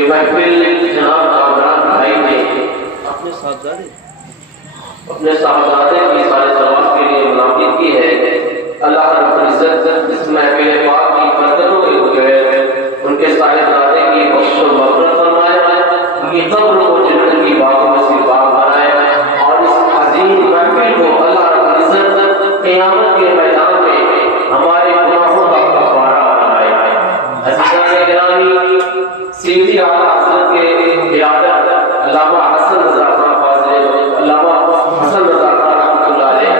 یہ محفل جناب کامران بھائی نے اپنے صاحبزادے کی سارے سلوات کے لیے منعقد کی ہے. اللہ رب العزت اس محفل پاک کی برکتوں کے بغیر ان کے صاحبزادے کی بخش و مغفرت فرمائے، ان کی قبر کو جنت کی باغوں میں سے باغ بنائے، اور اس عظیم محفل کو اللہ رب العزت قیامت کے میدان میں ہمارے گناہوں کا کفارہ بنائے. عزیزان گرامی، سیدھی اعلیٰ حضرت کے ارادت علامہ حسن رضا خان فاضل، علامہ حسن رضا خان رحمۃ اللہ علیہ،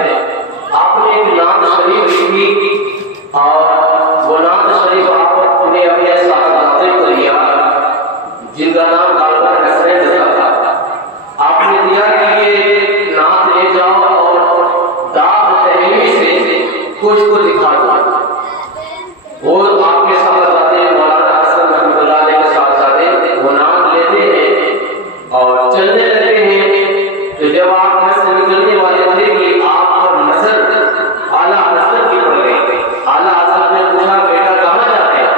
آپ نے ایک نعت شریف لکھی اور وہ نعت شریف آپ نے اپنے صاحبزادے کو دیا جن کا نام ڈاکٹر حسین رضا تھا. آپ نے دیا کہ یہ نعت لے جاؤ اور داغ تحریری سے کچھ کو دکھا دو. وہ آپ کے صاحبزادے مولانا حسن رحمۃ اللہ علیہ کے صاحبزادے وہ نعت لیتے ہیں اور چلنے لگے ہیں. تو جب آپ گھر سے نکلنے والے تھے کہ آپ پر نظر اعلیٰ حضرت کی پڑ گئی. اعلیٰ حضرت نے پوچھا بیٹا کہاں جا رہے ہیں؟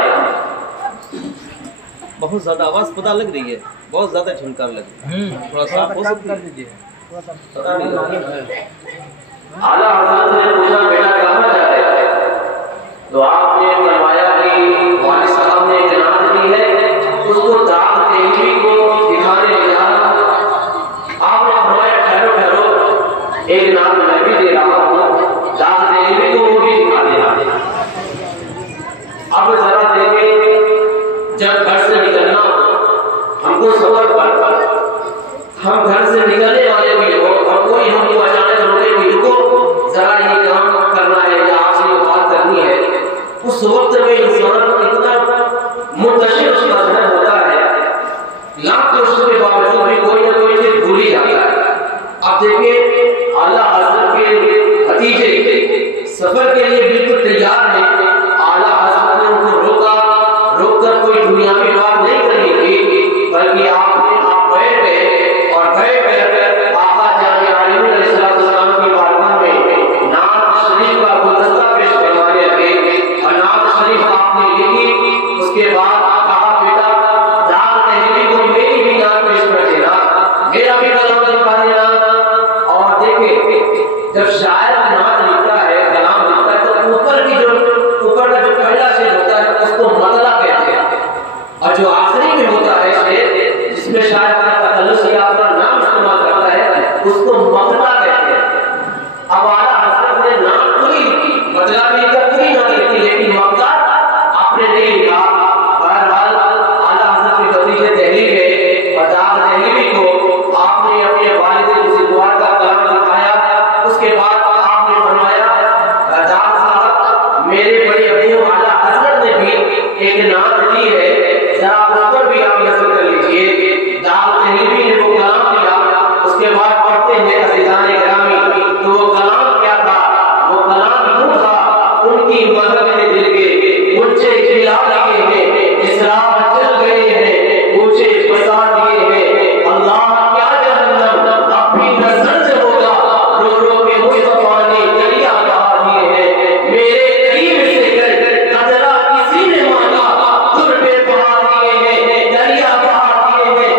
بہت زیادہ آواز پتہ لگ رہی ہے، بہت زیادہ جھنکار لگ رہی ہے، تھوڑا سا ہو سکتا ہے. اعلیٰ حضرت نے پوچھا بیٹا کہاں جا رہے ہیں؟ تو آپ نے فرمایا کہ والد صاحب نے ایک نعت دی ہے، اس کو داغ تحریری کو دکھانے لگا. آپ نے فرمایا ٹھہرو ٹھہرو، ایک نعت میں بھی دے رہا ہوں، داغ تحریری کو وہ بھی دکھا دینا. اب ذرا دیکھیں، جب گھر سے نکلنا ہم کو سفر پر ہم گھر سے نکلنے والے بھی ہو اور کوئی ہم کو اچانک روکے بھی رکو ذرا یہ کام کرنا ہے یا آپ سے یہ بات کرنی ہے، اس وقت میں انسان اتنا منتشر اس کا ذہن ہوتا ہے، لاکھ کوششوں کے باوجود بھی کوئی نہ کوئی چیز بھول ہی جاتا ہے. اب دیکھیں اعلیٰ حضرت کے بھتیجے سفر کے لیے بالکل تیار ہیں. اعلیٰ حضرت نے ان کو روک کر کوئی دنیاوی بات نہیں کرنی تھی، بلکہ آپ بیٹھ گئے اور بیٹھ آقا جامع عالمین علیہ السلام کی بارگاہ میں نعت شریف کا گلدستہ پیش کروانے لگے. اور نعت شریف آپ نے لکھی، اس کے بعد کہا بیٹا داغ تحریری کو میری بھی نعت پیش کر دینا، میرا بھی کلام لکھا دینا. اور دیکھیں جب شاعر نعت لکھتا ہے، کلام لکھتا ہے، تو اوپر کا جو پہلا شعر ہوتا ہے اس کو مطلع کہتے ہیں، اور جو آخری میں ہوتا ہے شعر جس میں شاعر اپنا تخلص یا اپنا نام استعمال کرتا ہے اس کو مطلع کہتے ہیں. اب اعلیٰ حضرت نے نعت پوری لکھی، مطلع بھی لکھا، پوری نعت لکھی، لیکن مطلع آپ نے نہیں لکھا. بہرحال اعلیٰ حضرت کے بھتیجے تحریر ہے اور داغ تحریری کو آپ نے اپنے والد بزرگوار کا کلام لکھایا. اس کے بعد آپ نے فرمایا داغ صاحب میرے بڑے ابو اعلیٰ حضرت نے بھی ایک نعت دی ہے، ذرا اس پر بھی آپ نظر کر لیجیے. داغ تحریری نے وہ کلام دیا، اس کے بعد پڑھتے ہیں عزیزان گرامی تو وہ کلام کیا تھا؟ وہ کلام یوں تھا، ان کی مذہب نے دل کے اونچے کھلا دیے ہیں، اسراف چل گئے ہیں، اونچے بسا دیے ہیں. اللہ کیا جہنم اب بھی نہ سرج ہوگا، رو رو کے مصطفیٰ نے دریا بہا دیے ہیں. میرے قریب سے گئے قطرہ کسی نے مانگا، در پہ بہا دیے ہیں، دریا بہا دیے ہیں.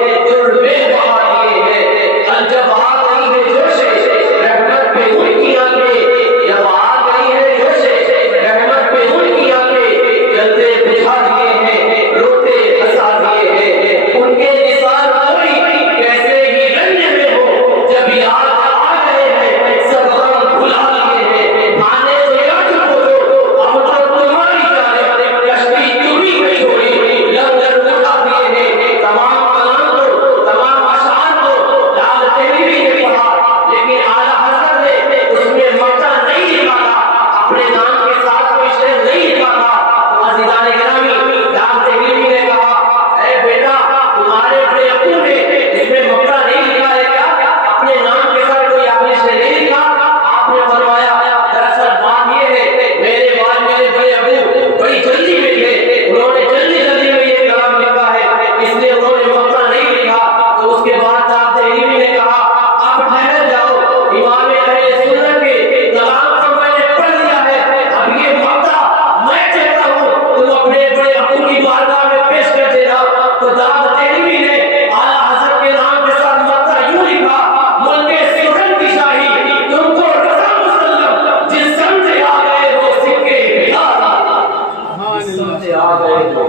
لا گئے تو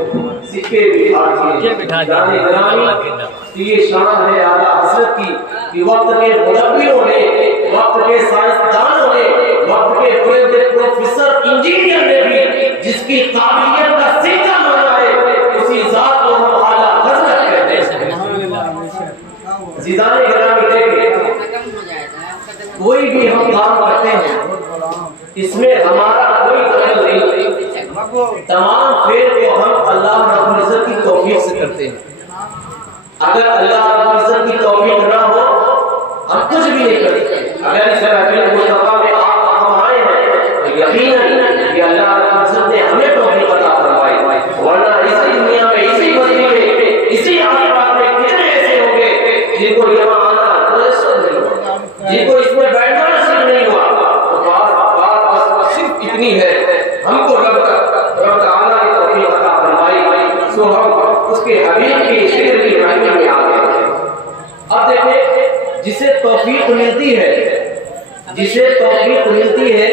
سکے بٹھا دیے گرامی یہ شان ہے اعلیٰ حضرت کی کہ وقت کے مدبروں نے وقت کے سائنسدانوں نے وقت کے بڑے پروفیسر انجینئر نے بھی جس کی قابلیت کا سیدھا مانا ہے اسی ذات کو ہم اعلیٰ حضرت کہتے ہیں عزیزان گرامی دیکھیں کوئی بھی ہم کام کرتے ہیں اس میں ہمارا کوئی دخل نہیں تمام خیر کو ہم اللہ رب العزت کی توفیق سے کرتے ہیں اگر اللہ رب العزت کی توفیق نہ ہو ہم کچھ بھی نہیں کرتے اگر اس محفل مصطفیٰ میں آپ ہم آئے ہیں تو یقیناً کہ اللہ رب العزت نے ہمیں توفیق عطا فرمائی ورنہ اسی دنیا میں اسی بستی میں اسی آسمان میں کتنے ایسے ہوں گے جن کو یہاں آنا میسر نہیں ہوا جن کو اس میں بیٹھنا نصیب نہیں ہوا تو بات صرف اتنی ہے ہم کو رب تعالیٰ کی توفیق عطا فرمائی سو ہم اس کے حبیب کی شکر کی محفل میں آ گئے ہیں اب دیکھیں جسے توفیق ملتی ہے جسے توفیق ملتی ہے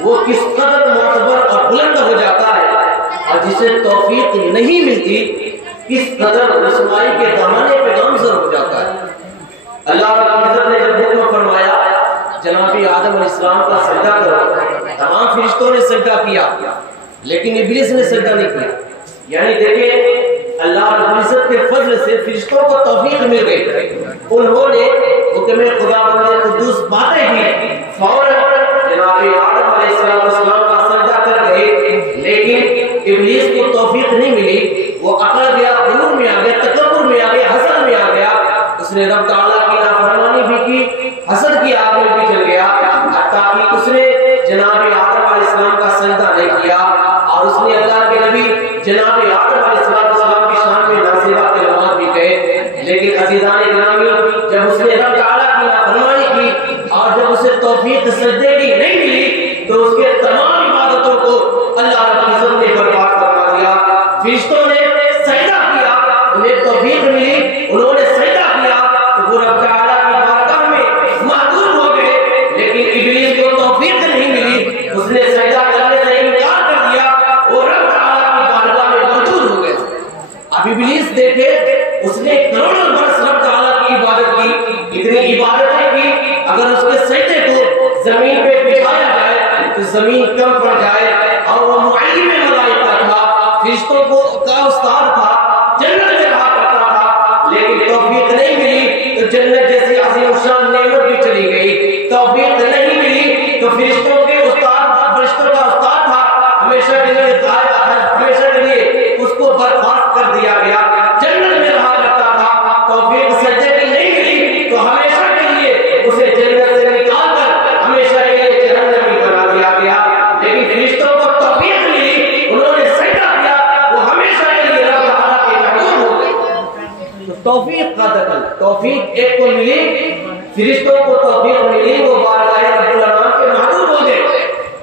وہ کس قدر معتبر اور بلند ہو جاتا ہے اور جسے توفیق نہیں ملتی کس قدر رسوائی کے دامانے پہ گامزن ہو جاتا ہے اللہ رب العزت نے جب حکم فرمایا جناب آدم علیہ السلام کا سجدہ کرو تمام فرشتوں نے سجدہ کیا لیکن ابلیس نے سجدہ نہیں کیا یعنی دیکھیں اللہ رب العزت کے فضل سے فرشتوں کو توفیق مل گئی انہوں نے حکم خدا بند قدوس باتیں کی فوراً جناب آدم علیہ السلام کا سجدہ کر گئے لیکن ابلیس کو توفیق نہیں ملی وہ اکڑ گیا غرور میں آ گیا تکبر میں آ گیا حسد میں آ گیا اس نے رب تعالیٰ کی نافرمانی بھی کی حسد کی آگ میں بھی جل گیا حتیٰ کہ اس نے جناب آدم علیہ السلام کا سجدہ نہیں کیا اور اس نے اللہ کے نبی جناب آدم علیہ السلام کی شان میں نازیبہ کلمات بھی کہے لیکن عزیزان گرامی جب اس نے رب تعالیٰ کی نافرمانی کی اور جب اسے توفیق سجدے کی نہیں ملی تو اس کے تمام عبادتوں کو اللہ رب العزت نے برباد کروا دیا فرشتوں نے سجدہ کیا انہیں توفیق ملی انہوں نے سجدہ کیا تو وہ رب تعالیٰ کی بارگاہ میں معذور ہو گئے لیکن ابلیس کو توفیق نہیں ملی اس نے سجدہ کرنے سے انکار کر دیا اور رب تعالیٰ کی بارگاہ میں مردود ہو گیا اب ابلیس دیکھے اس نے کروڑوں برس رب تعالیٰ کی عبادت کی اتنی عبادتیں کی اگر اس کے سجدے کو زمین پہ بچھایا جائے تو زمین کم پڑ جائے اور وہ معلم ملائکہ تھا فرشتوں کو کا استاد تھا جنت میں رہا کرتا تھا لیکن توفیق نہیں ملی تو جنت جیسی عظیم الشان نعمت بھی چلی گئی توفیق نہیں ملی تو فرشتوں کے استاد تھا فرشتوں کا استاد تھا ہمیشہ کے لیے ہمیشہ کے لیے اس کو برخاست کر دیا گیا جنت میں رہا کرتا تھا توفیق سجدے کی نہیں ملی تو ہمیشہ کے لیے اسے جنت سے نکال کر ہمیشہ کے لیے جہنم میں بنا دیا گیا لیکن فرشتوں کو توفیق ملی انہوں نے سجدہ کیا وہ ہمیشہ کے لیے رب تعالیٰ کے محبوب ہو گئے تو توفیق کا دخل توفیق ایک کو ملی فرشتوں کو توفیق ملی وہ بارگاہ رب العالمین کے محبوب ہو گئے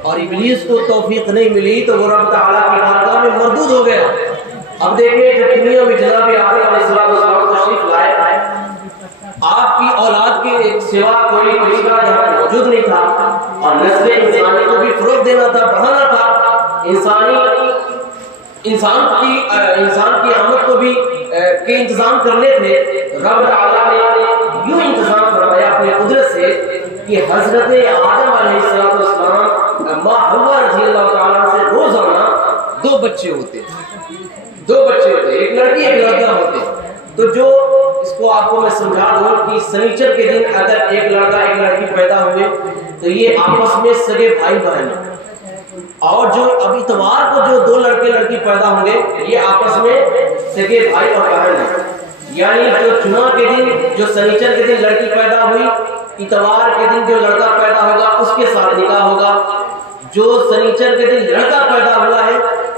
اور ابلیس کو توفیق نہیں ملی تو وہ رب تعالیٰ کی بارگاہ میں مردود ہو گیا اب دیکھیں جب دنیا میں جناب آدم علیہ السلام تشریف لائے آپ کی اولاد کے سوا کوئی فرشتہ یہاں موجود نہیں تھا اور نسل انسانی کو بھی فروغ دینا تھا بڑھانا تھا انسان کی آمد کو بھی کے انتظام کرنے تھے رب تعالیٰ نے یوں انتظام فرمایا اپنے قدرت سے کہ حضرت آدم علیہ السلام ماں حوا رضی اللہ تعالیٰ سے روزانہ دو بچے ہوتے ایک لڑکی ایک لڑکا ہوتے تو جو اس کو آپ کو میں سمجھا دوں کہ سنیچر کے دن اگر ایک لڑکا ایک لڑکی پیدا ہوئے تو یہ آپس میں سگے بھائی بہن اور جو اب اتوار کو جو دو لڑکے لڑکی پیدا ہوں گے یہ آپس میں سگے بھائی اور بہن ہیں یعنی جو جمعہ کے دن جو سنیچر کے دن لڑکی پیدا ہوئی اتوار کے دن جو لڑکا پیدا ہوگا اس کے ساتھ نکاح ہوگا جو سنیچر کے دن لڑکا پیدا ہوا ہے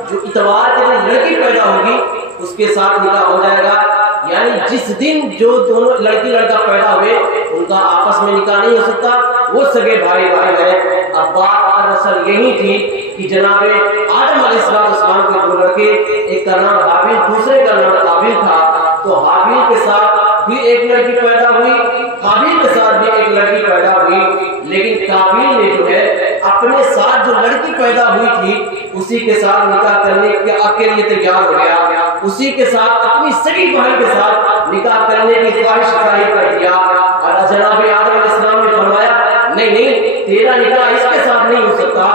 جو اتوار کے دن لڑکی پیدا ہوگی اس کے ساتھ نکاح ہو جائے گا یعنی جس دن جو دونوں لڑکی لڑکا پیدا ہوئے ان کا آپس میں نکاح نہیں ہو سکتا وہ سگے بھائی ہیں اب بات اور اصل یہی تھی کہ جناب آدم علیہ السلام کے دو لڑکے ایک کا نام حابیل دوسرے کا نام قابیل تھا تو حابیل کے ساتھ بھی ایک لڑکی پیدا ہوئی قابیل کے ساتھ بھی ایک لڑکی پیدا ہوئی لیکن قابیل نے جو ہے اپنے ساتھ جو لڑکی پیدا ہوئی تھی اسی کے ساتھ نکاح کرنے کے لیے تیار ہو گیا، اسی کے ساتھ اپنی سگی بہن کے ساتھ نکاح کرنے کی خواہش ظاہر کر دیا، اور جناب آدم علیہ السلام نے فرمایا نہیں تیرا نکاح اس کے ساتھ نہیں ہو سکتا،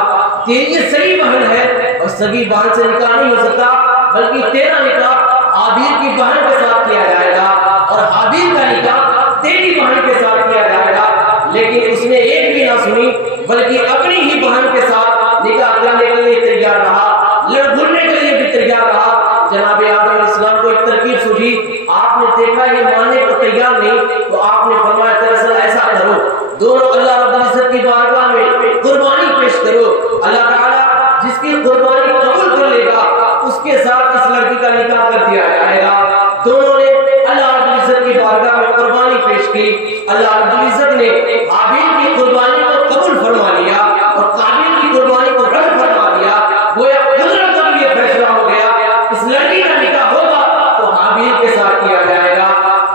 تیری یہ سگی بہن ہے اور سگی بہن سے نکاح نہیں ہو سکتا، بلکہ تیرا نکاح حابیل کی بہن کے ساتھ کیا جائے گا اور حابیل کا نکاح تیری بہن کے ساتھ کیا جائے گا۔ لیکن اس نے ایک بھی نہ سنی، بلکہ اپنی ہی بہن کے ساتھ نکاح کرنے کے لیے تیار رہا، لڑ بھڑنے کے لیے بھی تیار رہا۔ جناب آدم علیہ السلام کو ایک ترکیب سوجھی، آپ نے دیکھا یہ ماننے کو تیار نہیں، تو آپ نے فرمایا دراصل ایسا کرو، دونوں اللہ رب العزت کی بارگاہ میں قربانی پیش کرو، اللہ تعالیٰ جس کی قربانی قبول کر لے گا اس کے ساتھ اس لڑکی کا نکاح کر دیا جائے گا۔ دونوں نے اللہ رب العزت کی بارگاہ میں قربانی پیش کی، اللہ رب العزت نے حابیل کی قربانی کو قبول فرما لیا اور قابیل کی قربانی کو رد فرما دیا۔ گویا قدرت کا بھی یہ فیصلہ ہو گیا، اس لڑکی کا نکاح ہوگا تو حابیل کے ساتھ کیا جائے گا،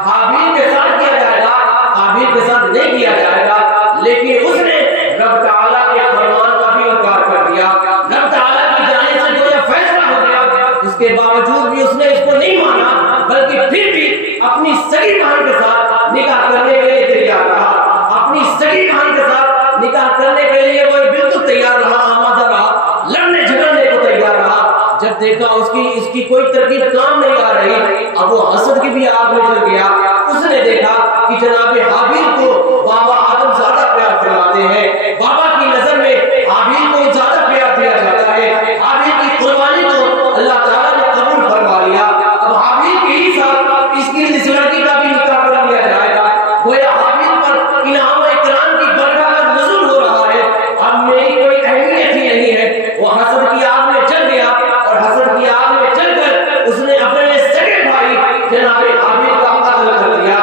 حابیل کے ساتھ کیا جائے گا، قابیل کے ساتھ نہیں کیا جائے گا۔ لیکن اس نے رب تعالیٰ کے فرمان کا بھی انکار کر دیا، رب تعالیٰ کی جانب سے گویا فیصلہ ہو گیا، اس کے باوجود بھی اس نے اس کو نہیں مانا، بلکہ پھر بھی اپنی سگی بہن کے ساتھ نکاح کرنے کے لیے تیار رہا، اپنی سگی بہن کے ساتھ نکاح کرنے کے لیے وہ بالکل تیار رہا، آمادہ رہا، لڑنے جھگڑنے کو تیار رہا۔ جب دیکھا اس کی کوئی ترکیب کام نہیں آ رہی، اب وہ حسد کی بھی آگ میں جل گیا۔ اس نے دیکھا کہ جناب حابیل کو بابا آدم زیادہ پیار فرماتے ہیں، بابا کی نظر میں حابیل کو زیادہ پیار دیا جاتا ہے، حابیل کی قربانی کو اللہ تعالیٰ نے قبول فرما لیا۔ اب حابیل کے ہی ساتھ اس لڑکی کا بھی نکاح کر لیا جائے گا، گویا حابیل پر انعام و اکرام کی برکت کا نزول ہو رہا ہے، اب میری کوئی اہمیت ہی نہیں ہے۔ وہ حسد کی آگ میں جل گیا اور حسد کی آگ میں جل کر اس نے اپنے سگے بھائی جناب حابیل کا قتل کر دیا۔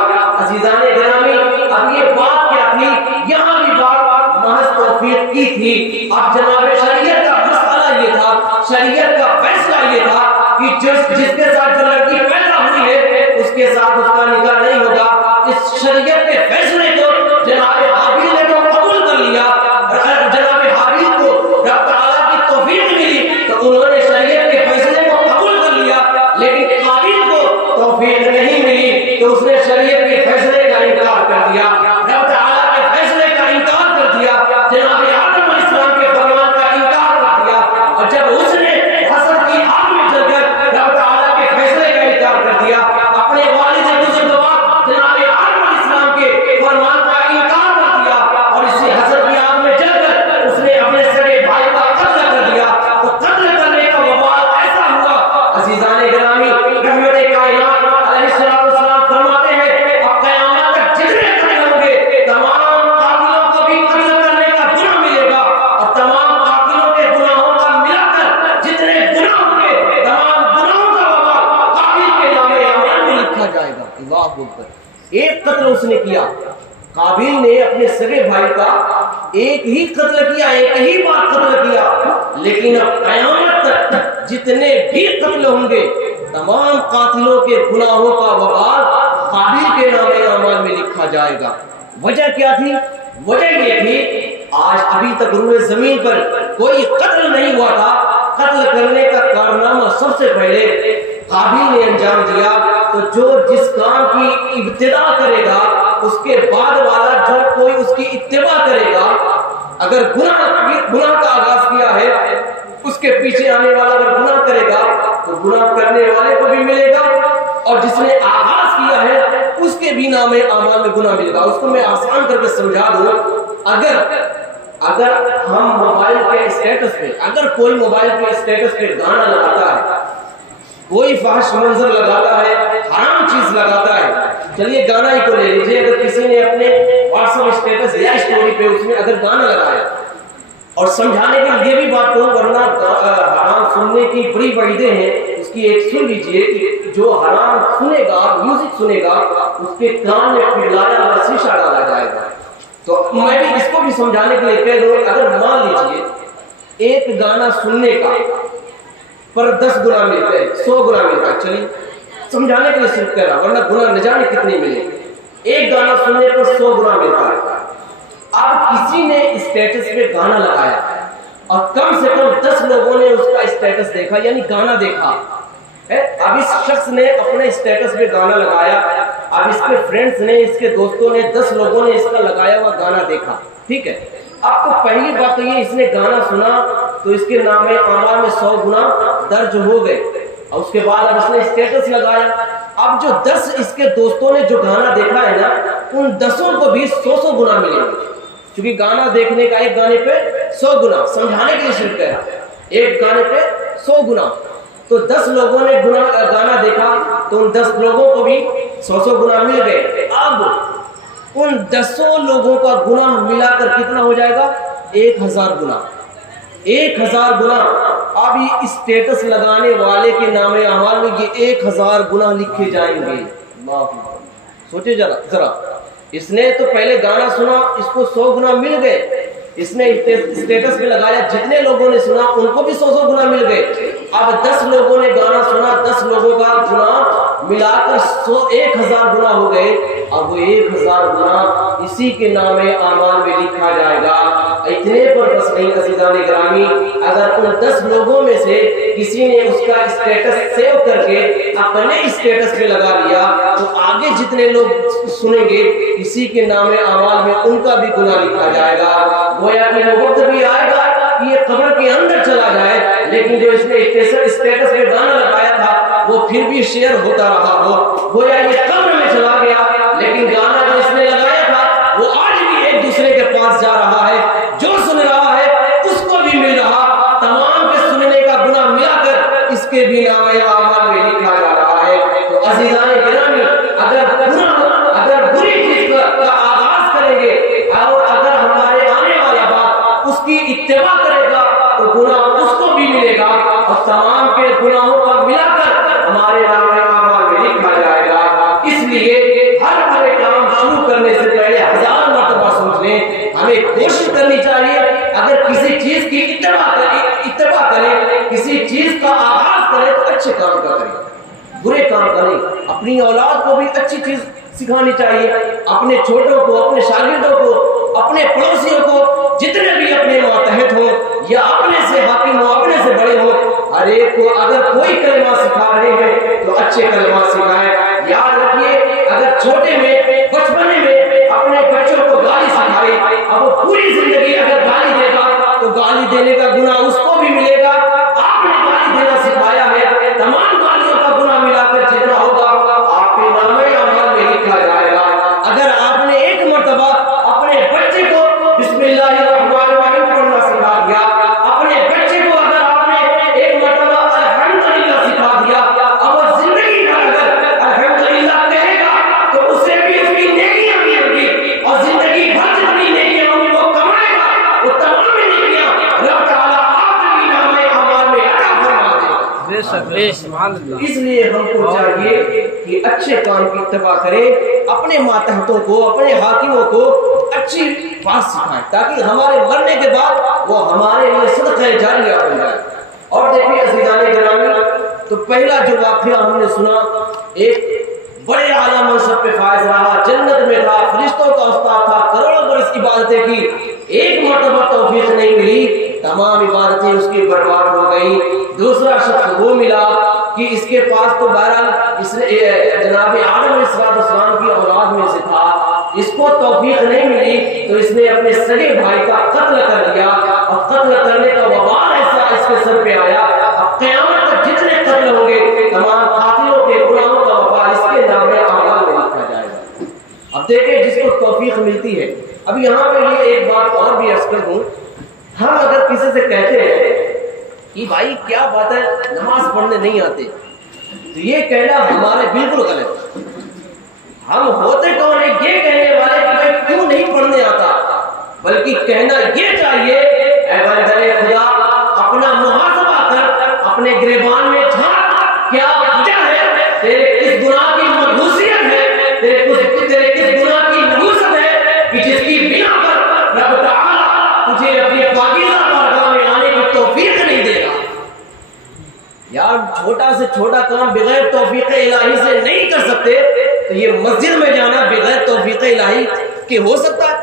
عزیزان گرامی، اب یہ بات کیا تھی؟ یہاں بھی بات محض توفیق کی تھی۔ اب جناب شریعت کا مسئلہ یہ تھا، شریعت کا فیصلہ یہ تھا کہ جس کے ساتھ جو لڑکی پیدا ہوئی ہے اس کے ساتھ اس کا نکاح نہیں ہوگا۔ اس شریعت کے فیصلے کو جناب حابیل نے تو قبول کر لیا، جناب حابیل کو رب تعالیٰ کی توفیق ملی تو انہوں نے شریعت کے فیصلے کو قبول کر لیا، لیکن قابیل کو توفیق نہیں ملی تو اس نے شریعت کے فیصلے کا انکار کر دیا، رب تعالیٰ کے فیصلے کا انکار کر دیا، جناب آدم علیہ السلام کے فرمان کا انکار کر دیا۔ اور جب اس نے حسد کی آگ میں جل کر رب تعالیٰ کے فیصلے کا انکار کر دیا، اپنے والد بزرگوار جناب آدم علیہ السلام کے فرمان کا انکار کر دیا اور اسی حسد کی آگ میں جل کر اس نے اپنے سگے بھائی کا قتل کر دیا، تو قتل کرنے کا وبال ایسا ہوا۔ عزیزان گرامی، رحمت کائنات علیہ السلام فرماتے ہیں اب قیامت تک جتنے قتل ہوں گے تمام قاتلوں کو بھی قتل کرنے کا گناہ ملے گا، اور تمام قاتلوں کے گناہوں کا ملا کر جتنے گناہ ہوں گے تمام گناہوں کا وبال قاتل کے نام اعمال میں لکھا جائے گا۔ اللہ اکبر! ایک قتل اس نے کیا، قابیل نے اپنے سگے بھائی کا ایک ہی قتل کیا، ایک ہی بار قتل کیا، لیکن اب قیامت تک جتنے بھی قتل ہوں گے تمام قاتلوں کے گناہوں کا وبال قابیل کے نام اعمال میں لکھا جائے گا۔ وجہ کیا تھی؟ وجہ یہ تھی آج ابھی تک روئے زمین پر کوئی قتل نہیں ہوا تھا، قتل کرنے کا کارنامہ سب سے پہلے قابیل نے انجام دیا، تو جو جس کام کی ابتدا کرے گا اس کے بعد والا جو کوئی اس کی اتباع کرے گا، اگر گناہ کا آغاز کیا ہے اس کے پیچھے آنے والا اگر گناہ کرے گا تو گناہ کرنے والے کو بھی ملے گا، اور جس نے آغاز کیا ہے اس کے بھی نام اعمال میں گناہ ملے گا۔ اس کو میں آسان کر کے سمجھا دوں، اگر ہم موبائل کے اسٹیٹس پہ، اگر کوئی موبائل کے اسٹیٹس پہ گانا لگاتا ہے، کوئی فحش منظر لگاتا ہے، حرام چیز لگاتا ہے، چلیے گانا ہی کو لے لیجیے، اگر کسی نے اپنے واٹس ایپ اسٹیٹس یا اسٹوری پہ اس میں اگر گانا لگایا، اور سمجھانے کے لیے بھی بات کہوں ورنہ حرام سننے کی بڑی وعیدیں ہیں، اس کی ایک سن لیجیے کہ جو حرام سنے گا، میوزک سنے گا، اس کے کان میں پھلایا ہوا شیشہ ڈالا جائے گا۔ تو میں بھی اس کو بھی سمجھانے کے لیے کہہ دوں، اگر مان لیجیے ایک گانا سننے کا پر 10 گنا ملتا ہے، 100 گنا ملتا ہے، چلیے سمجھانے کے لیے صرف کہہ رہا، ورنہ گنا نہ جانے کتنے ملے۔ ایک گانا سننے پر 100 گنا ملتا ہے۔ اب کسی نے اسٹیٹس پہ گانا لگایا اور کم سے کم 10 لوگوں نے اس کا اسٹیٹس دیکھا، یعنی گانا دیکھا ہے۔ اب اس شخص نے اپنے اسٹیٹس پہ گانا لگایا، اب اس کے فرینڈز نے، اس کے دوستوں نے، 10 لوگوں نے اس کا لگایا ہوا گانا دیکھا، ٹھیک ہے۔ اب تو پہلی بات تو یہ، اس نے گانا سنا تو اس کے نام اعمال میں 100 گنا درج ہو گئے، اور اس کے بعد اب اس نے اسٹیٹس لگایا۔ اب جو 10 اس کے دوستوں نے جو گانا دیکھا ہے نا، ان 10 کو بھی 100 گنا ملے گا، کیونکہ گانا دیکھنے کا ایک گانے پہ 100 گنا، سمجھانے کے لیے صرف کہہ رہا، ایک گانے پہ 100 گنا۔ تو 10 لوگوں نے گانا دیکھا تو ان 10 لوگوں کو بھی 100 گنا مل گئے۔ اب ان 10 لوگوں کا گناہ ملا کر کتنا ہو جائے گا؟ 1000 گنا، 1000 گنا۔ اب یہ اسٹیٹس لگانے والے کے نام اعمال میں یہ 1000 گنا لکھے جائیں گے۔ سوچے ذرا، اس نے تو پہلے گانا سنا، اس کو 100 گنا مل گئے، اس نے اسٹیٹس پہ لگایا، جتنے لوگوں نے سنا ان کو بھی 100 گنا مل گئے۔ اب 10 لوگوں نے گانا سنا، 10 لوگوں کا گنا ملا کر 1000 گنا ہو گئے۔ اب وہ 1000 گنا اسی کے نام اعمال میں لکھا جائے گا۔ اتنے پر بس نہیں عزیزان گرامی، اگر ان 10 لوگوں میں سے کسی نے اس کا اسٹیٹس سیو کر کے اپنے اسٹیٹس پہ لگا لیا تو آگے جتنے لوگ سنیں گے اسی کے نام اعمال میں ان کا بھی گناہ لکھا جائے گا۔ گویا کہ وہ وقت بھی آئے گا کہ یہ قبر کے اندر چلا جائے، لیکن جو اس نے اسٹیٹس پہ گانا لگایا تھا وہ پھر بھی شیئر ہوتا رہا ہو۔ گویا یہ قبر میں چلا گیا، لیکن گانا جو اس نے لگایا تھا وہ آج بھی ایک دوسرے کے پاس جا رہا ہے، جو سن رہا ہے اس کو بھی مل رہا، تمام کے سننے کا گناہ ملا کر اس کے بھی نام اعمال میں لکھا جا رہا ہے۔ تو عزیزان گرامی، اگر بری چیز کا آغاز کریں گے اور اگر ہمارے آنے والا بات اس کی اتباع کرے گا تو گناہ اس کو بھی ملے گا، اور تمام کے گناہوں کا ملا کر ہمارے نام اعمال میں لکھا جائے گا۔ اس لیے ہر کام شروع کرنے سے پہلے 1000 مرتبہ سوچ لیں۔ ہمیں کوشش کرنی چاہیے، اگر کسی چیز کی اتباع کریں، کسی چیز کا آغاز کریں تو اچھے کام کا کریں، برے کام کریں۔ اپنی اولاد کو بھی اچھی چیز سکھانی چاہیے، اپنے چھوٹوں کو، اپنے شاگردوں کو، اپنے پڑوسیوں کو، جتنے بھی اپنے ماتحت ہوں یا اپنے سے حاکم ہوں، اپنے سے بڑے ہوں، ہر ایک کو اگر کوئی کلمہ سکھا رہے ہیں تو اچھے کلمہ سکھائیں۔ یاد رکھیے، اگر چھوٹے میں، بچپنے میں اپنے بچوں کو گالی سکھائی، اب وہ پوری زندگی اگر گالی دے گا تو گالی دینے کا گناہ اس کو بھی ملے گا۔ آپ نے گالی دینا سکھایا ہے، تمام گالیوں کا گناہ ملا کر جتنا ہوگا آپ کے نام اعمال میں لکھا جائے گا۔ اگر آپ نے ایک مرتبہ اپنے بچے کو بسم اللہ الرحمن الرحیم پڑھنا سکھا دیا، اپنے بچے کو اگر آپ نے ایک مرتبہ الحمدللہ سکھا دیا، اب وہ زندگی بھر اگر الحمدللہ کہے گا تو اسے بھی اس کی نیکیاں ملیں گی، اور زندگی بھر جتنی نیکیاں ہوں گی وہ کمائے گا، وہ تمام نیکیاں رب تعالیٰ آپ کے نام اعمال میں عطا فرما دے گا۔ بے شک، سبحان اللہ۔ اس لیے ہم کو چاہیے کہ اچھے کام کی اتباع کریں، اپنے ماتحتوں کو، اپنے حاکموں کو اچھی بات سکھائیں، تاکہ ہمارے مرنے کے بعد وہ ہمارے لیے صدقہ جاریہ بن جائے۔ اور دیکھیں عزیزان گرامی، تو پہلا جو واقعہ ہم نے سنا، ایک بڑے اعلیٰ منصب پہ فائز رہا، جنت میں تھا، فرشتوں کا استاد تھا، کروڑوں برس عبادتیں کی، ایک مرتبہ توفیق نہیں ملی، تمام عبادتیں اس کی برباد ہو گئی۔ دوسرا شخص وہ ملا کہ اس کے پاس تو بہرحال اس نے جناب آدم علیہ السلام کی اولاد میں سے تھا، اس کو توفیق نہیں ملی تو اس نے اپنے سگے بھائی کا قتل کر دیا، اور قتل کرنے کا وبال ایسا اس کے سر پہ آیا، اب قیامت تک جتنے قتل ہوں گے تمام قاتلوں کے گناہوں کا وبال اس کے نام اعمال میں لکھا جائے گا۔ اب دیکھیں جس کو توفیق ملتی ہے، اب یہاں پہ یہ ایک بات اور بھی عرض کر دوں، ہم اگر کسی سے کہتے ہیں کہ بھائی کیا بات ہے نماز پڑھنے نہیں آتے، تو یہ کہنا ہمارے بالکل غلط۔ ہم ہوتے کون ہیں یہ کہنے والے کہ بھائی کیوں نہیں پڑھنے آتا، بلکہ کہنا یہ چاہیے اے بندے خدا اپنا محاسبہ کر، اپنے گریبان میں جھانک، کیا وجہ ہے، تیرے کس گناہ کی ملوثیت ہے، تیرے کس گناہ کی نحوست ہے کہ جس کی بنا پر رب تعالیٰ تجھے اپنی پاکیزہ بارگاہ میں آنے کی توفیق نہیں دے گا۔ یار چھوٹا سے چھوٹا کام بغیر توفیق الہی سے نہیں کر سکتے، تو یہ مسجد میں جانا بغیر توفیق الہی کے ہو سکتا ہے؟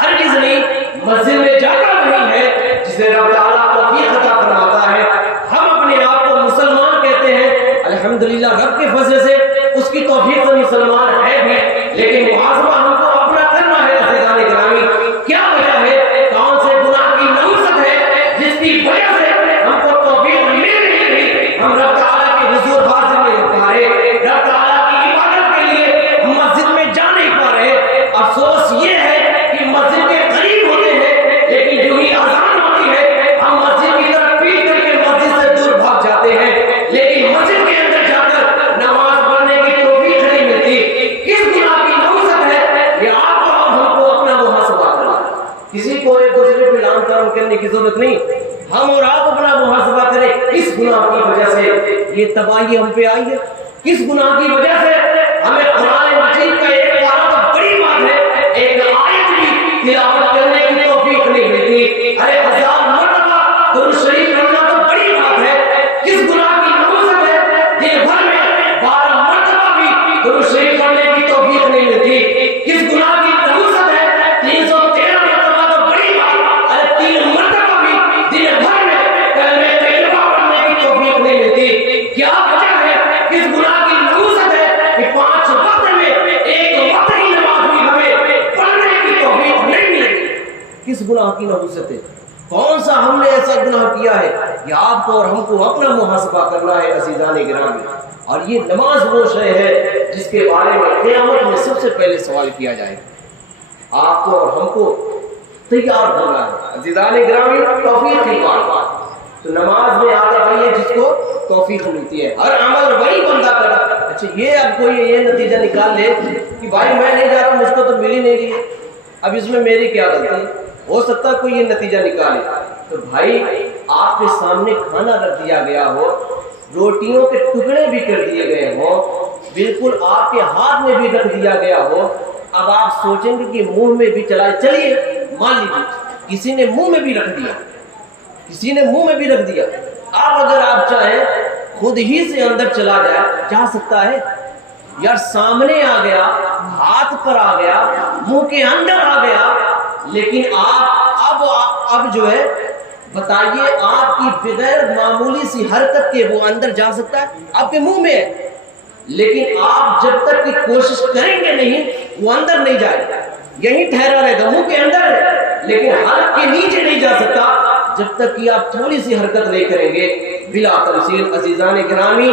ہرگز نہیں۔ مسجد میں جاتا وہی ہے جس جسے رب تعالیٰ توفیق عطا فرماتا ہے. ہم اپنے آپ کو مسلمان کہتے ہیں, الحمدللہ رب کے فضل سے اس کی توفیق سے مسلمان ہے بھی, لیکن محاسبہ ہم کو اپنا کرنا ہے. عزیزان گرامی, کیا وجہ ہے, کون سے گناہ کی نوسط ہے جس کی وجہ سے ہم کو توفیق مل نہیں رہی, ہم رب تعالیٰ کے حضور حاضر نہیں ہو پا رہے, رب تعالیٰ کی عبادت کے لیے مسجد میں جا نہیں پا رہے. افسوس یہ ہے کہ مسجد کے قریب ہوتے ہیں, لیکن جو ہی اذان ہوتی ہے ہم مسجد کی طرف پیٹ کر کے مسجد سے دور بھاگ جاتے ہیں, لیکن مسجد کے اندر جا کر نماز پڑھنے کی توفیق نہیں ملتی. کس گناہ کی نوسط ہے, یہ آپ کو اور ہم کو اپنا محاسبہ کرنا ہے. کسی کو ایک دوسرے پہ لام تام کرنے کی ضرورت نہیں, ہم اور آپ اپنا محاسبہ کریں. کس گناہ کی وجہ سے یہ تباہی ہم پہ آئی ہے, کس گناہ کی وجہ سے ہمیں قرآن مجید کا ایک پارہ تو بڑی بات ہے, ایک آیت بھی تلاوت کرنے کی توفیق نہیں ملتی. ارے 1000 مرتبہ درود شریف پڑھنا تو بڑی بات ہے. کس گناہ کی نوسط ہے, دن بھر میں 12 مرتبہ بھی درود شریف پڑھنے کی توفیق نہیں ملتی. کس گناہ کی نوسط ہے, 313 مرتبہ تو بڑی بات, ارے 3 مرتبہ بھی دن بھر میں کلمہ طیبہ پڑھنے کی توفیق نہیں ملتی. کیا وجہ ہے, کس گناہ کی نوسط ہے کہ 5 وقت میں ایک وقت ہی نماز بھی ہمیں پڑھنے کی توفیق نہیں ملتی. کس گناہ کی نوسط ہے, کون سا ہم نے ایسا گناہ کیا ہے کہ آپ کو اور ہم کو اپنا محاسبہ کرنا ہے. عزیزان گرامی, اور یہ نماز وہ شے ہے جس کے بارے میں قیامت میں سب سے پہلے سوال کیا جائے گا. آپ کو اور ہم کو تیار ہونا ہے. عزیزان گرامی, توفیق کی بات, تو نماز میں آتا وہی ہے جس کو توفیق ملتی ہے. ہر عمل وہی بندہ کرا. اچھا یہ اب کوئی یہ نتیجہ نکال لے کہ بھائی میں نہیں جا رہا, مجھ کو تو مل ہی نہیں رہی ہے, اب اس میں میری کیا غلطی ہے. ہو سکتا ہے کوئی یہ نتیجہ نکالے. تو بھائی آپ کے سامنے کھانا رکھ دیا گیا ہو, روٹیوں کے ٹکڑے بھی کر دیے گئے ہوں, بالکل آپ کے ہاتھ میں بھی رکھ دیا گیا ہو, اب آپ سوچیں گے کہ منہ میں بھی چلائے. چلیے مان لیجیے کسی نے منہ میں بھی رکھ دیا, کسی نے منہ میں بھی رکھ دیا, آپ اگر آپ چاہیں خود ہی سے اندر چلا جائے, جا سکتا ہے یار, سامنے آ گیا, ہاتھ پر آ گیا, منہ کے اندر آ گیا, لیکن آپ اب جو ہے بتائیے آپ کی بغیر معمولی سی حرکت کے وہ اندر جا سکتا ہے, آپ کے منہ میں ہے, لیکن آپ جب تک کی کوشش کریں گے نہیں وہ اندر نہیں جائے گا, یہیں ٹھہرا رہے گا, منہ کے اندر ہے, لیکن حلق کے نیچے نہیں جا سکتا جب تک کہ آپ تھوڑی سی حرکت نہیں کریں گے. بلا تفصیل عزیزان گرامی,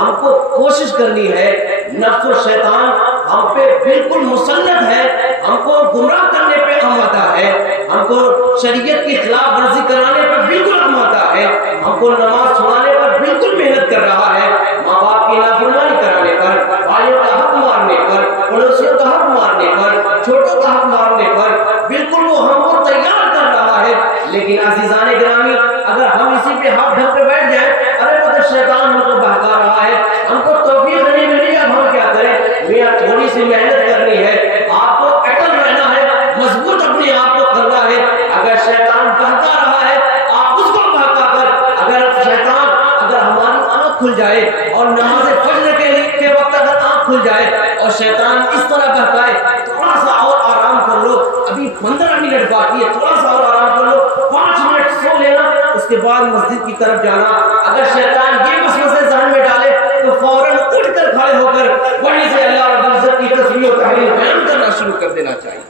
ہم کو کوشش کرنی ہے, نفس و شیطان ہم پہ بالکل مسلط ہے, ہم کو گمراہ کرنے پہ آمادہ ہے, ہم کو شریعت کی خلاف ورزی کرانے پر بالکل آمادہ ہے, ہم کو نماز چھوڑانے پر بالکل محنت کر رہا ہے, ماں باپ کی نافرمانی کرانے پر, بھائیوں کا حق مارنے پر, پڑوسیوں کا حق مارنے پر, چھوٹوں کا حق مارنے پر بالکل وہ ہم کو تیار کر رہا ہے. لیکن عزیزان گرامی, اگر ہم اسی پہ ہاتھ ڈھک کے بیٹھ جائیں, ارے وہ تو شیطان ہم کو بہکا رہا ہے, ہم کو توفیق نہیں ملی, اب ہم کیا کریں, میاں تھوڑی سی محنت کرنی ہے, آپ کو اٹل رہنا ہے, مضبوط اپنے آپ کو کرنا ہے. اگر شیطان بہکا رہا ہے آپ اس کو بہکا کر, اگر شیطان اگر ہماری آنکھ کھل جائے اور نماز فجر کے وقت اگر آنکھ کھل جائے اور شیطان اس طرح بہکائے, تھوڑا سا اور آرام کر لو, ابھی 15 منٹ باقی ہے, تھوڑا سا اور آرام کر لو, 5 منٹ سو لینا, اس کے بعد مسجد کی طرف جانا. اگر شیطان یہ وسوسے ذہن میں ڈالے تو فوراً اٹھ کر کھڑے ہو کر وہیں سے اللہ رب العزت کی تسبیح و تحلیل بیان کرنا شروع کر دینا چاہیے.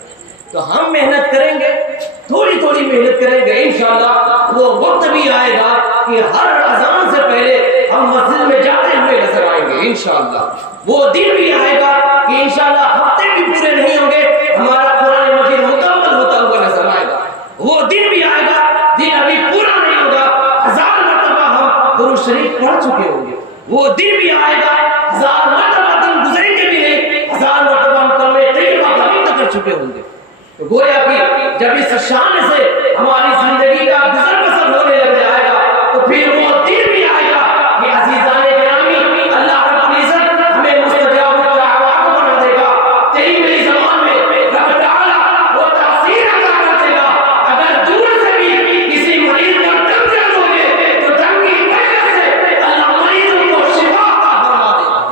تو ہم محنت کریں گے, تھوڑی تھوڑی محنت کریں گے, انشاءاللہ وہ وقت بھی آئے گا کہ ہر اذان سے پہلے ہم مسجد میں جاتے ہوئے نظر آئیں گے. انشاءاللہ وہ دن بھی آئے گا کہ انشاءاللہ ہفتے بھی پورے نہیں ہوں گے, ہمارا قرآن مجید مکمل ہوتا ہوا نظر آئے گا. وہ دن بھی آئے گا, دن ابھی پورا نہیں ہوگا, 1000 مرتبہ ہم درود شریف پڑھ چکے ہوں گے. وہ دن بھی آئے گا, 1000 مرتبہ دن گزریں گے بھی نہیں, 1000 مرتبہ ہم کلمہ طیبہ کا کر چکے ہوں گے. تو گویا کہ جب اس شان سے ہماری زندگی کا گزر بسر ہونے لگ جائے گا تو پھر وہ دن بھی آئے گا کہ عزیزان گرامی, اللہ رب العزت ہمیں مستجاب الدعوات بنا دے گا. تیری میری زبان میں رب تعالیٰ وہ تاثیر عطا کر دے گا. اگر دور سے بھی کسی مریض کا دم درد ہو گئے تو دم کی وجہ سے اللہ مریض کو شفا عطا فرما دے گا.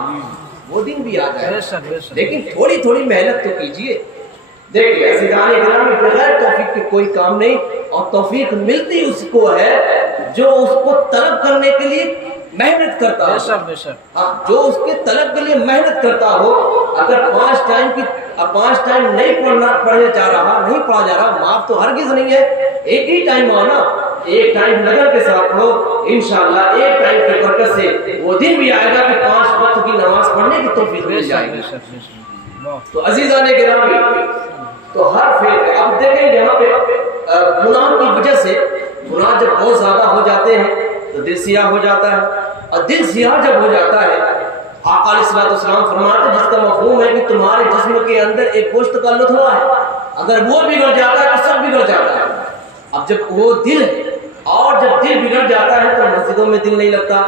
وہ دن بھی آ جائے گا, لیکن تھوڑی تھوڑی محنت تو کیجیے. دیکھیے عزیزان گرامی، بغیر توفیق کے کوئی کام نہیں، اور توفیق ملتی اس کو ہے جو اس کو طلب کرنے کے لیے محنت کرتا ہو، بے شک جو اس کے طلب کے لیے محنت کرتا ہو۔ اگر 5 ٹائم نہیں پڑھا جا رہا، معاف تو ہرگز نہیں ہے، ایک ہی ٹائم آنا، ایک ٹائم لگن کے ساتھ ہو، انشاءاللہ ایک ٹائم کی برکت سے وہ دن بھی آئے گا کہ 5 وقت کی نماز پڑھنے کی توفیق مل جائے گی۔ تو عزیزان گرامی، تو ہر فعل، اب دیکھیں یہاں پہ گناہ کی وجہ سے، گناہ جب بہت زیادہ ہو جاتے ہیں تو دل سیاہ ہو جاتا ہے، اور دل سیاہ جب ہو جاتا ہے، آقا علیہ السلام فرماتے ہیں جس کا مفہوم ہے کہ تمہارے جسم کے اندر ایک گوشت کا لتھڑا ہے، اگر وہ بگڑ جاتا ہے تو سب بگڑ جاتا ہے۔ اب جب وہ دل ہے، اور جب دل بگڑ جاتا ہے تو مسجدوں میں دل نہیں لگتا،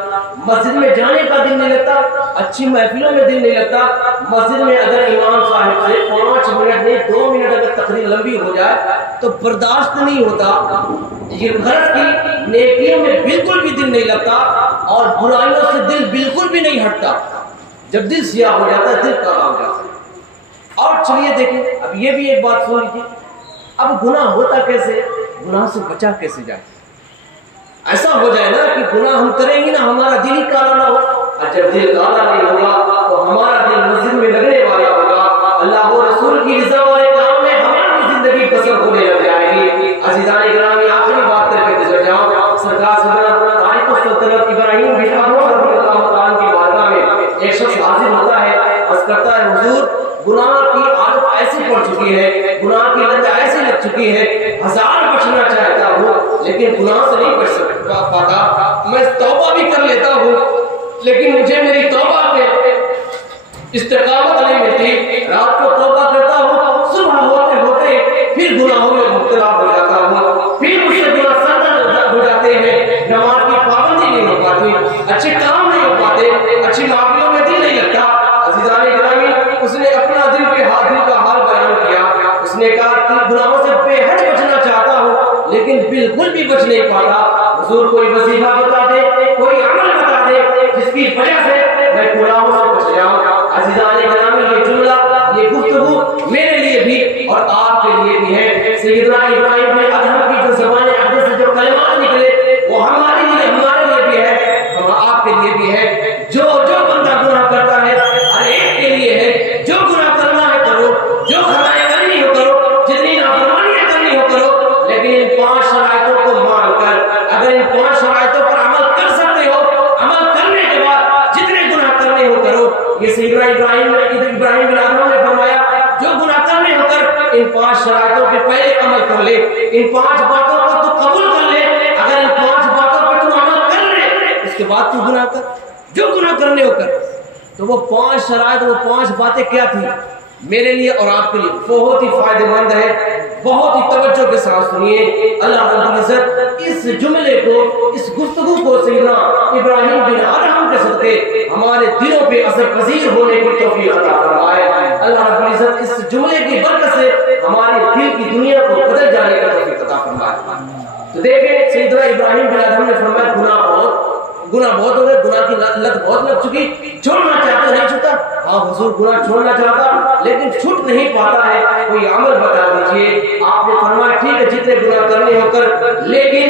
مسجد میں جانے کا دل نہیں لگتا، اچھی محفلوں میں دل نہیں لگتا۔ مسجد میں اگر امام صاحب سے 5 منٹ نہیں 2 منٹ اگر تقریر لمبی ہو جائے تو برداشت نہیں ہوتا، یہ غرض کی نیکیوں میں بالکل بھی دل نہیں لگتا، اور برائیوں سے دل بالکل بھی نہیں ہٹتا۔ جب دل سیاہ ہو جاتا ہے، دل کالا ہو جاتا ہے۔ اور چلیے دیکھیں، اب یہ بھی ایک بات سن لیجیے، اب گناہ ہوتا کیسے، گناہ سے بچا کیسے جائے؟ ایسا ہو جائے نا کہ گناہ ہم کریں گے نا، ہمارا دل ہی کالا نہ ہو، اور جب دل کالا نہیں ہوگا تو ہمارا دل مسجد میں لگنے والا ہوگا، اللہ و رسول کی رضا والے کام میں ہماری زندگی بسر ہونے لگ جائے گی۔ عزیزان گرامی، آخری بات کر کے گزر جاؤں، سرکار صدر تاریخ السلطنت ابراہیم بن ادهم رضی اللہ تعالیٰ کی بارگاہ میں ایک شخص حاضر ہوتا ہے، عرض کرتا ہے حضور گناہ کی عادت ایسی پڑ چکی ہے، گناہ کی لت ایسی لگ چکی ہے، 1000 بچنا چاہتا ہوں لیکن گناہ سے نہیں بچ پاتا، میں توبہ بھی کر لیتا ہوں لیکن مجھے میری توبہ پہ استقامت نہیں ملتی، رات کو توبہ کرتا ہوں، صبح ہوتے ہوتے پھر گناہوں میں مبتلا ہو جاتا ہوں، پھر مجھ سے گناہ سرزد ہو جاتے ہیں، نماز کی پابندی نہیں ہو پاتی، اچھے کام نہیں ہو پاتے، اچھی محفلوں میں دل نہیں لگتا۔ عزیزان گرامی، اس نے اپنا دل کا حال بیان کیا، اس نے کہا کہ گناہوں سے بے حد بچنا چاہتا ہوں لیکن بالکل بھی بچ نہیں پاتا، حضور کوئی وظیفہ بتا دے، کوئی عمل بتا دے جس کی وجہ سے میں گناہوں سے بچ جاؤں۔ عزیزان گرامی، یہ جملہ، یہ گفتگو میرے لیے بھی اور آپ کے لیے بھی ہے۔ سیدنا ابراہیم بن ادهم کی جو زبان اقدس سے جو کلمات نکلے وہ ہمارے لیے بھی ہے، آپ کے لیے بھی ہے۔ جو بندہ گناہ کرتا ہے ہر ایک کے لیے ہے، جو گناہ کرنا ہے کرو، جو خطائیں کرنی ہو کرو، جتنی نافرمانیاں کرنی ہو کرو، لیکن ان 5 شرائطوں کو مان کر، اگر ان 5 شرائطوں پر عمل کر سکتے ہو، عمل کرنے کے بعد جتنے گناہ کرنے ہو کرو۔ یہ سیدنا ابراہیم بن ادهم نے فرمایا جو گناہ کرنے ہو کر ان 5 شرائطوں کے پہلے عمل کر لے، ان 5 باتوں کو تو قبول کر لے، اگر ان 5 باتوں پر تو عمل کر لے اس کے بعد تو گناہ کر، جو گناہ کرنے ہو کر۔ تو وہ 5 شرائط، وہ 5 باتیں کیا تھی میرے لیے اور آپ کے لیے بہت ہی فائدہ مند ہے، بہت ہی توجہ کے ساتھ سنیے۔ اللہ رب العزت اس جملے کو، اس گفتگو کو سیدنا ابراہیم بن ادهم کے صدقے ہمارے دلوں پہ اثر پذیر ہونے کی توفیق عطا فرمائے۔ اللہ رب العزت اس جملے کی برکت سے ہمارے دل کی دنیا کو بدل جانے کا توفیق عطا فرمائے۔ تو دیکھیں سیدنا ابراہیم بن ادهم نے فرمایا گناہ بہت ہو گئے، گناہ کی لت بہت لگ چکی، چھوڑنا چاہتا نہیں چھوٹا، ہاں حضور گناہ چھوڑنا چاہتا لیکن چھوٹ نہیں پاتا ہے، کوئی عمل بتا دیجئے۔ آپ نے فرمایا ٹھیک ہے جتنے گناہ کرنے ہو کر، لیکن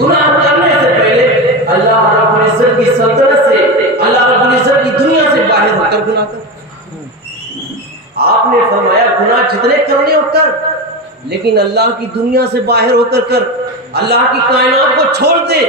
گناہ کرنے سے پہلے اللہ رب العزت کی سلطنت سے، اللہ رب العزت کی دنیا سے باہر ہو کر گناہ کر۔ آپ نے فرمایا گناہ جتنے کرنے ہو کر، لیکن اللہ کی دنیا سے باہر ہو کر اللہ کی کائنات کو چھوڑ دے،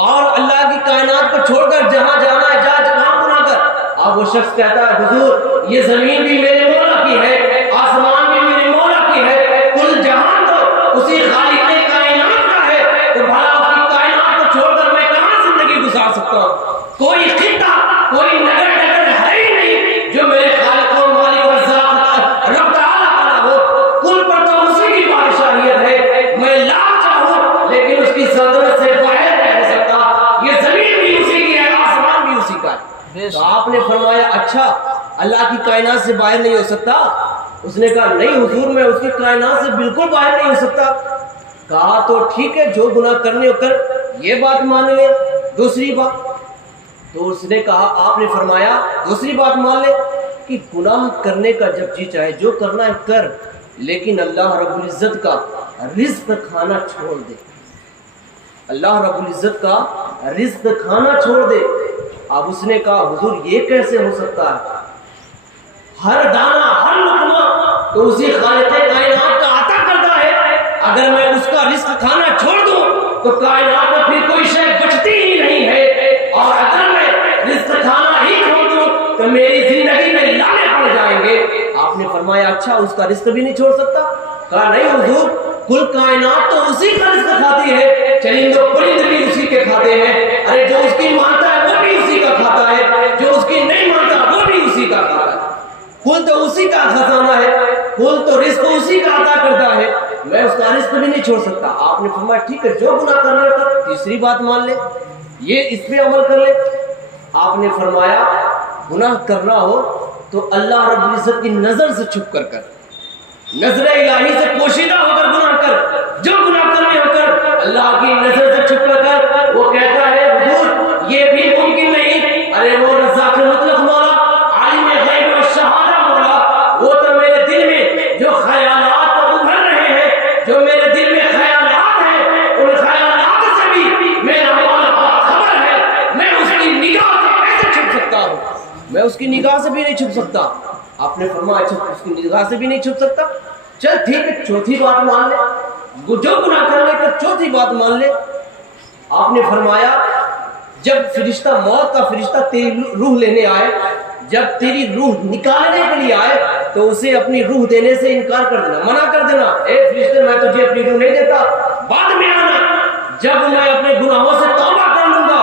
اور اللہ کی کائنات کو چھوڑ کر جہاں جانا ہے جا، جہاں گناہ کر۔ اب وہ شخص کہتا ہے حضور یہ زمین بھی میرے مولا کی ہے، آسمان بھی میرے مولا کی ہے، کل جہان تو اسی خالق کائنات کا ہے، تو بھلا اس کی کائنات کو چھوڑ کر میں کہاں زندگی گزار سکتا ہوں؟ کوئی خطہ، کوئی نگر ہے ہی نہیں جو میرے خالق و مالک و رزاق رب تعالیٰ کا نہ ہو، کل پر تو اسی کی بادشاہیت ہے، میں لاکھ چاہوں لیکن اس کی سلطنت سے باہر رہ سکتا، یہ زمین بھی اسی کی ہے، آسمان بھی اسی کا ہے۔ تو آپ نے فرمایا اچھا اللہ کی کائنات سے باہر نہیں ہو سکتا؟ اس نے کہا نہیں حضور میں اس کی کائنات سے بالکل باہر نہیں ہو سکتا۔ کہا تو ٹھیک ہے جو گناہ کرنے ہو کر یہ بات مان لے، دوسری بات، تو اس نے کہا آپ نے فرمایا دوسری بات مان لے کہ گناہ کرنے کا جب جی چاہے جو کرنا ہے کر، لیکن اللہ رب العزت کا رزق کھانا چھوڑ دے، اللہ رب العزت کا رزق کھانا چھوڑ دے۔ اب اس نے کہا حضور یہ کیسے ہو سکتا ہے؟ ہر دانہ ہر لقمہ تو اسی خالق کائنات کا عطا کرتا ہے، اگر میں اس کا رزق کھانا چھوڑ دوں تو کائنات میں پھر کوئی شے بچتی ہی نہیں ہے، اور اگر میں رزق کھانا ہی چھوڑ دوں تو میری زندگی میں لانے پڑ جائیں گے۔ آپ نے فرمایا اچھا اس کا رزق بھی نہیں چھوڑ سکتا؟ کہا نہیں حضور، کل کائنات تو اسی کا رزق کھاتی ہے، چرند و پرند بھی اسی کے کھاتے ہیں، ارے جو اس کی مانتا ہے وہ بھی اسی کا کھاتا ہے، جو اس کی نہیں مانتا وہ بھی اسی کا کھاتا ہے، کل تو اسی کا خزانہ ہے، کل تو رزق اسی کا عطا کرتا ہے، میں اس کا رزق بھی نہیں چھوڑ سکتا۔ آپ نے فرمایا ٹھیک ہے جو گناہ کرنا ہے تیسری بات مان لے، یہ اس پہ عمل کر لے۔ آپ نے فرمایا گناہ کرنا ہو تو اللہ رب العزت کی نظر سے چھپ کر کر، نظر الہی سے پوشیدہ ہو کر گناہ کر، جو گناہ کرنے ہو کر اللہ کی نظر سے چھپ کر کر۔ وہ کہتا ہے حضور یہ بھی ممکن نہیں، ارے وہ رزاق مطلق مولا، عالم غیب و شہادہ مولا، وہ تو میرے دل میں جو خیالات ابھر رہے ہیں، جو میرے دل میں خیالات ہیں، ان خیالات سے بھی میرا مولا باخبر ہے، میں اس کی نگاہ سے کیسے چھپ سکتا ہوں؟ میں اس کی نگاہ سے بھی نہیں چھپ سکتا۔ آپ نے فرمایا اچھا اس کی نگاہ سے بھی نہیں چھپ سکتا، چل ٹھیک ہے چوتھی بات مان لے، جو گناہ کرنے کا چوتھی بات مان لے۔ آپ نے فرمایا جب فرشتہ موت کا فرشتہ تیری روح لینے آئے، جب تیری روح نکالنے کے لیے آئے تو اسے اپنی روح دینے سے انکار کر دینا، منع کر دینا، اے فرشتے میں تجھے اپنی روح نہیں دیتا، بعد میں آنا، جب میں اپنے گناہوں سے توبہ کر لوں گا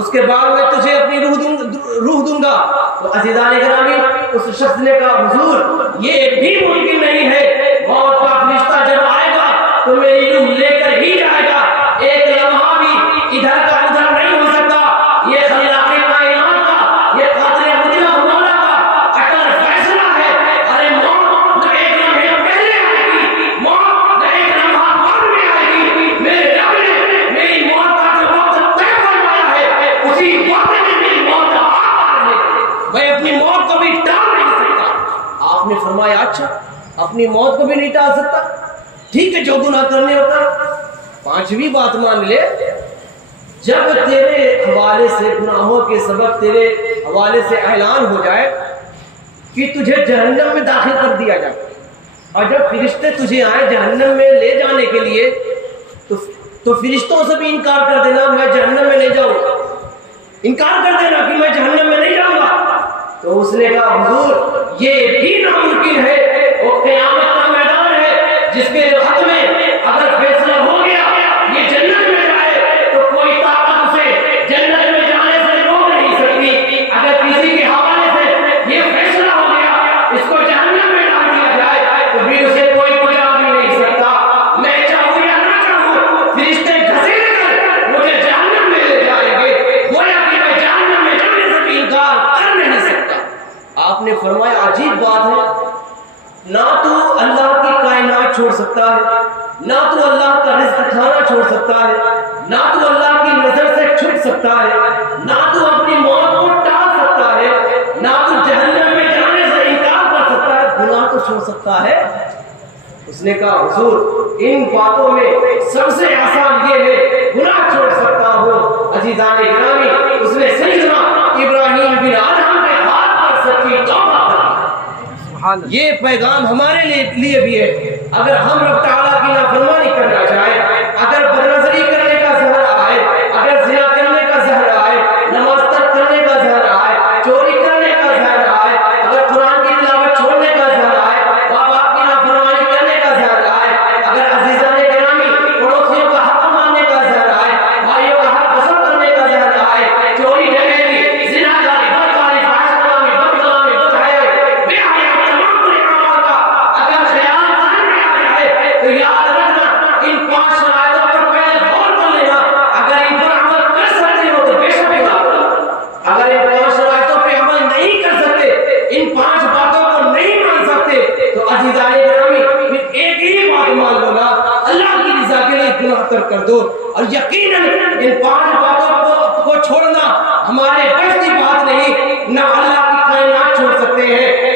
اس کے بعد میں تجھے اپنی روح دوں گا۔ تو عزیزان گرامی اس شخص نے کہا حضور یہ بھی ممکن نہیں ہے، موت کا فرشتہ جب آئے گا تو میری روح لے کر ہی جائے گا، ایک لمحہ بھی ادھر کا ادھر نہیں ہو سکتا۔ یہ خلاق کائنات کا، یہ قادر مطلق مولا کا اٹل فیصلہ ہے، ارے موت نہ ایک لمحے پہلے آئے گی، موت نہ ایک لمحہ بعد میں آئے گی، میرے رب نے میری موت کا جو وقت طے فرمایا ہے اسی وقت میں میری موت آ رہی ہے، میں اپنی موت کو بھی ٹال نہیں سکتا۔ آپ نے فرمایا اچھا اپنی موت کو بھی نہیں ٹال سکتا، ٹھیک ہے جو گناہ کرنے ہوتا ہے۔ پانچویں بات مان لے، جب تیرے حوالے سے گناہوں کے سبب تیرے حوالے سے اعلان ہو جائے کہ تجھے جہنم میں داخل کر دیا جائے، اور جب فرشتے تجھے آئے جہنم میں لے جانے کے لیے تو فرشتوں سے بھی انکار کر دینا میں جہنم میں نہیں جاؤں گا، انکار کر دینا کہ میں جہنم میں نہیں جاؤں گا۔ تو اس نے کہا حضور یہ بھی ناممکن ہے، وہ قیامت کا میدان ہے جس کے حق میں اگر فیصلہ ہو گیا یہ جنت میں جائے تو کوئی طاقت اسے جنت میں جانے سے روک نہیں سکتی، اگر کسی کے حوالے سے یہ فیصلہ ہو گیا اس کو جہنم میں ڈال دیا جائے تو بھی اسے کوئی بچا بھی نہیں سکتا، میں چاہوں یا نہ چاہوں فرشتے گھسیٹ کر مجھے جہنم میں لے جائیں گے، گویا کہ میں جہنم میں جانے سے بھی انکار کر نہیں سکتا۔ آپ نے فرمایا عجیب بات ہے، نہ تو اللہ کی کائنات چھوڑ سکتا ہے، نہ تو اللہ کا رزق کھانا چھوڑ سکتا ہے، نہ تو اللہ کی نظر سے چھپ سکتا ہے، نہ تو اپنی موت کو ٹال سکتا ہے، نہ تو جہنم میں جانے سے انکار کر سکتا ہے، گناہ تو چھوڑ سکتا ہے۔ اس نے کہا حضور ان باتوں میں سب سے آسان یہ ہے گناہ چھوڑ سکتا ہوں۔ عزیزان گرامی اس نے سیدنا ابراہیم بن آدم کے ہاتھ پر سچی توبہ کر لی۔ یہ پیغام ہمارے لیے بھی ہے، اگر ہم رب تعالیٰ کی نافرمانی کرنا چاہیں، اگر بدنظری کرنے کا زہر آئے، اگر زنا کرنے کا زہر آئے، نماز ترک کرنے کا زہر آئے، چوری کرنے کا زہر آئے، اگر قرآن کی تلاوت چھوڑنے کا زہر آئے، ماں باپ کی نافرمانی کرنے کا زہر آئے، اگر عزیزان گرامی پڑوسیوں کا حق ماننے کا زہر آئے، بھائیوں کا حق غصب کرنے کا زہر آئے، چوری ڈکیتی، زنا کاری، بدکاری، فحش کلامی، بدکلامی، بدحیائی، بے حیائی، تمام برے اعمال کا اگر خیال ذہن میں آ جائے تو یاد رکھنا ان 5 شرائطوں پر پہلے غور کر لینا، اگر ان پر عمل کر سکتے ہو تو بے شک اگر ان 5 شرائطوں پہ عمل نہیں کر سکتے، ان 5 باتوں کو نہیں مان سکتے تو عزیزان گرامی پھر ایک ہی بات مان لو نا، اللہ کی رضا کے لیے گناہ ترک کر دو، اور یقیناً ان 5 باتوں کو چھوڑنا ہمارے بس کی بات نہیں، نہ اللہ کی کائنات چھوڑ سکتے ہیں،